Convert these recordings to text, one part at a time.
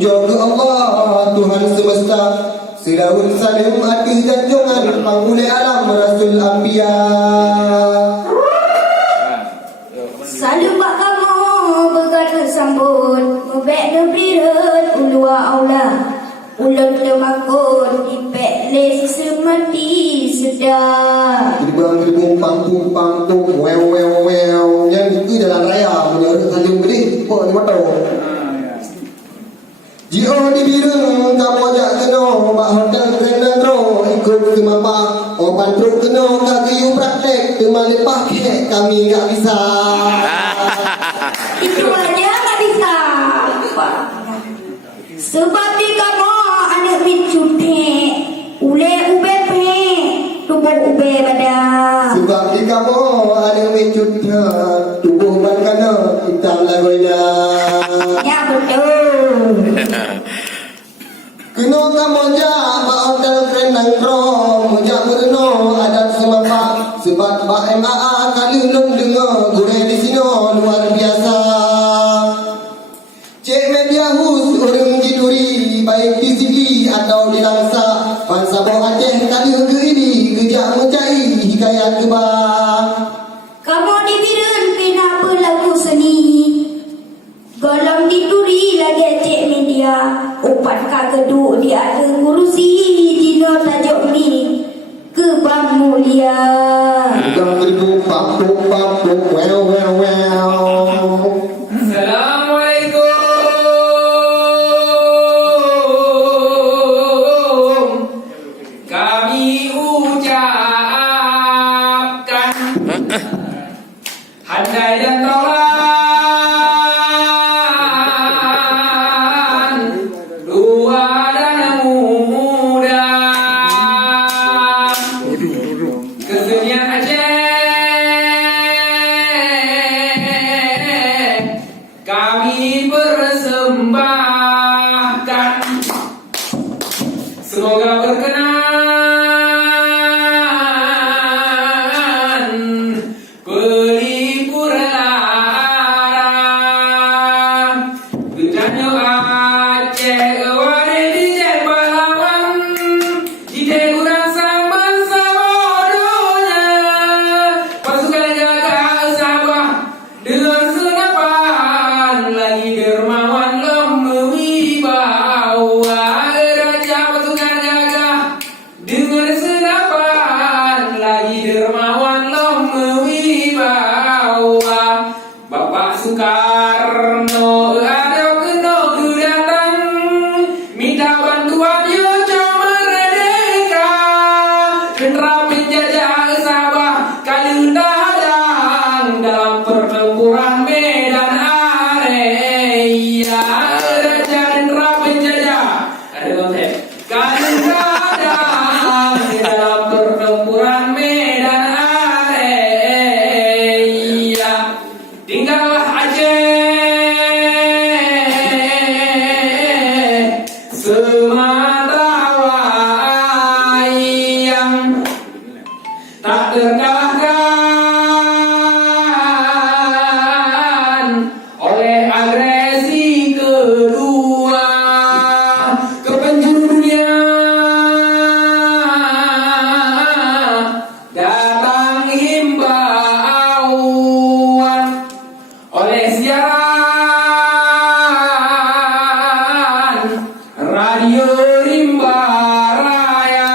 Puja ke Allah Tuhan semesta, Siraun salim hati janjungan Panggulai alam Rasul Anbiya. Selalu bak kamu berkata sambut, Mebek nebirat ulua aula, Ulang temakut ipek les semati sedar. Gerbang pangtung wew yang itu jalan raya menurut Tanjung Gede apa ni motor. Jio di biru kamu jak keno bak hotel kena dro ikut ke mapa opan truk keno kayu praktek temali pakai kami enggak bisa. Itu aja tak bisa. Sebab di kamu anak bicute, ule ube pe, tubuh ube badan. Sebab di kamu ada wujudnya tubuh bankana hitam lagonya. Ya betul. Kena kamu jak bak hotel krenang krom jak berno adat semapa sebab bak MAA kali belum dengar goreng di sini luar biasa. Cek media hus orang jiduri baik di sini atau di Langsa bangsa bawah Aceh kali ke ini kejak mencari hikayat kebak. Kamu dibirun kenapa lagu seni, Golong dituri lagi cek media, Upat kageduk di ada ngurusi Dino tajuk ni Kebang mulia. Bukan beribu papuk well. Assalamualaikum. Kami ucapkan handai dan taulan, dua dan muda, kesenian Aceh kami persembahkan. Semoga berkenan pelipur lara Gejanya Aceh wade di Jai Pahlawan Jide kurang sama bodohnya pasukan jaga Sabah dengan senapan lagi dermawan lemwi bawa raja pasukan jaga dengan senapan lagi dermawan lemwi bawa Bapak Soekarno ada kena kedatang minta bantuan Yojo merdeka tentera penjajah Sabah kali hadang dalam pertempuran Medan Area raja tentera penjajah ada konsep kali hadang dalam pertempuran Medan Area tinggallah Aceh Sumatera wayang tak terkalahkan oleh agresi kedua ke penjuru dunia. Datang himbauan oleh siaran Radio Rimba Raya.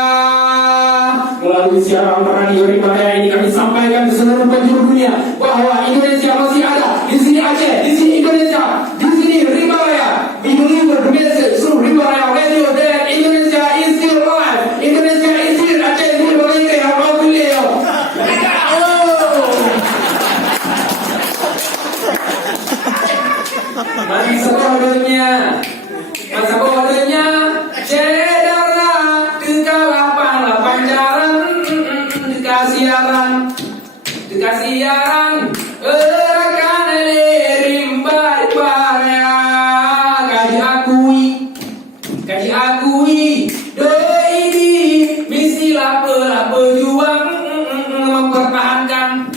Melalui siaran Radio Rimba Raya ini kami sampaikan ke seluruh penjuru dunia bahwa Indonesia masih ada. Di sini Aceh, di sini Indonesia, di sini Rimba Raya. We deliver the message through Rimba Raya Radio that Indonesia is still alive. Indonesia is here. Aceh is here. Alhamdulillah. Masa bodohnya cedera kekalapan pancaran kasiaran rekan rimba raya kaji akui doi di misi lapar pejuang mempertahankan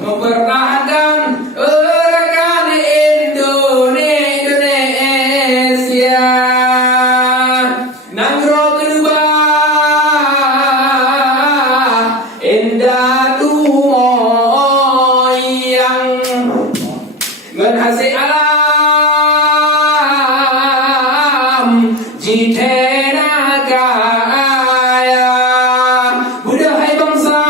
rekan Indonesia. menghasih alam jitena kaya budaya bangsa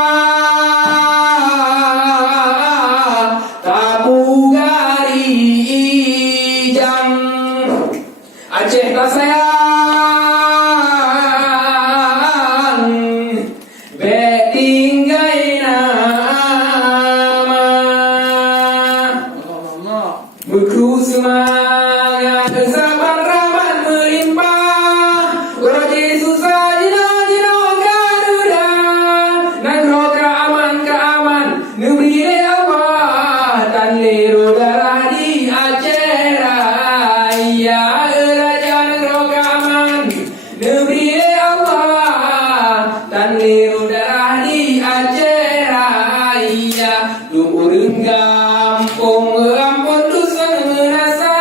Kapugari Ijang Aceh tak sayang betinggai nama Buku semangat sabar rahmat melimpah Raja susah jino Garuda Nangro keaman negeri Allah dan liru darah di Aceh Raya Raja nangro keaman negeri Allah dan liru darah di Aceh Raya Lumurun gampung ampun dusun merasa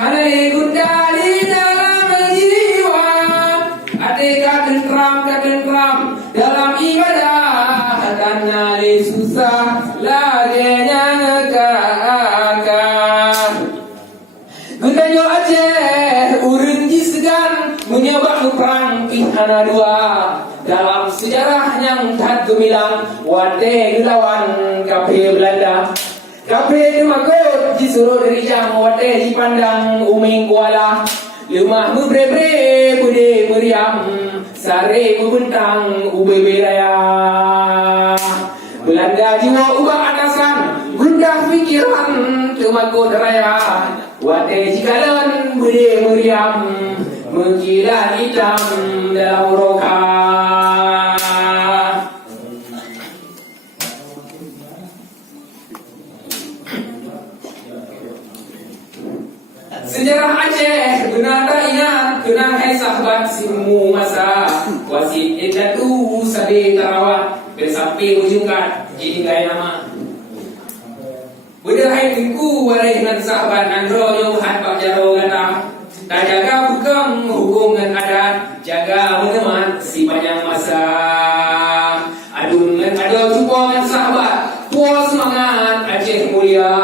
Hanai gundali dalam jiwa Adeka tentram dalam ibadah Dan nyali susah lagenya nekakak Gunanya Aceh urun segan menyebab perang pihana dua dalam sejarah yang tak gemilang wate gelawan kape Belanda kape demakot disuruh dari jam wate dipandang uming kuala lemah bebre bude meriam sare membentang ubebe raya Belanda jiwa ubah atasan gundah fikiran demakot raya wate jikalan bude meriam menggila hitam dalam roka Sejarah Aceh benar tak ingat kenang hai sahabat simu masa wasit edatu sade tarawat bersampai ujung kat jadi gaya nama Budahai tengku warai dengan sahabat Andro Yohan Pak Jaro kata tak jaga hukum dan adat jaga meneman si panjang masa adun dengan ada jumpa dengan sahabat puas semangat Aceh mulia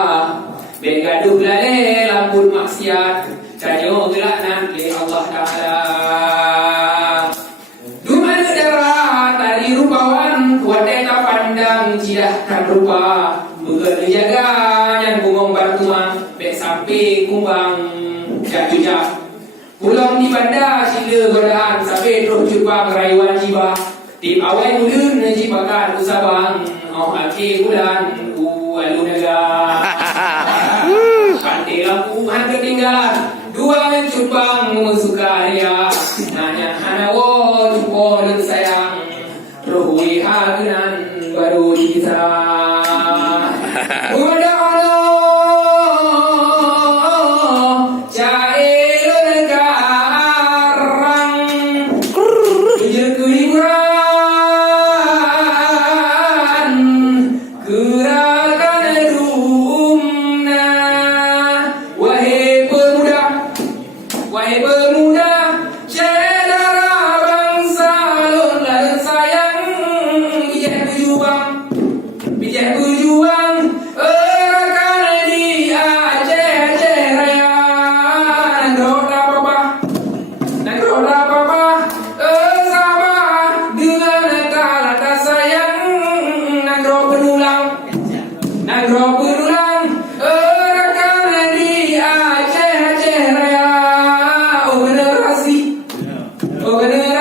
ben gaduh lale lampun maksiat canyo gelak nanti Allah Ta'ala Duman darah tadi rupawan wadai tak pandang cidah kan rupa Bukan dijaga yang bungong bartumang bek sampai kumbang jujak pulang di bandar sila godaan sampai terus jumpa kerayuan jiba tim awal mulun jibakan usabang oh akhir bulan alu negara pantai lampu ketinggalan dua mencumpang musukaria nanya hanawo jumpa dan sayang rohui hagenan baru bisa udah Oh,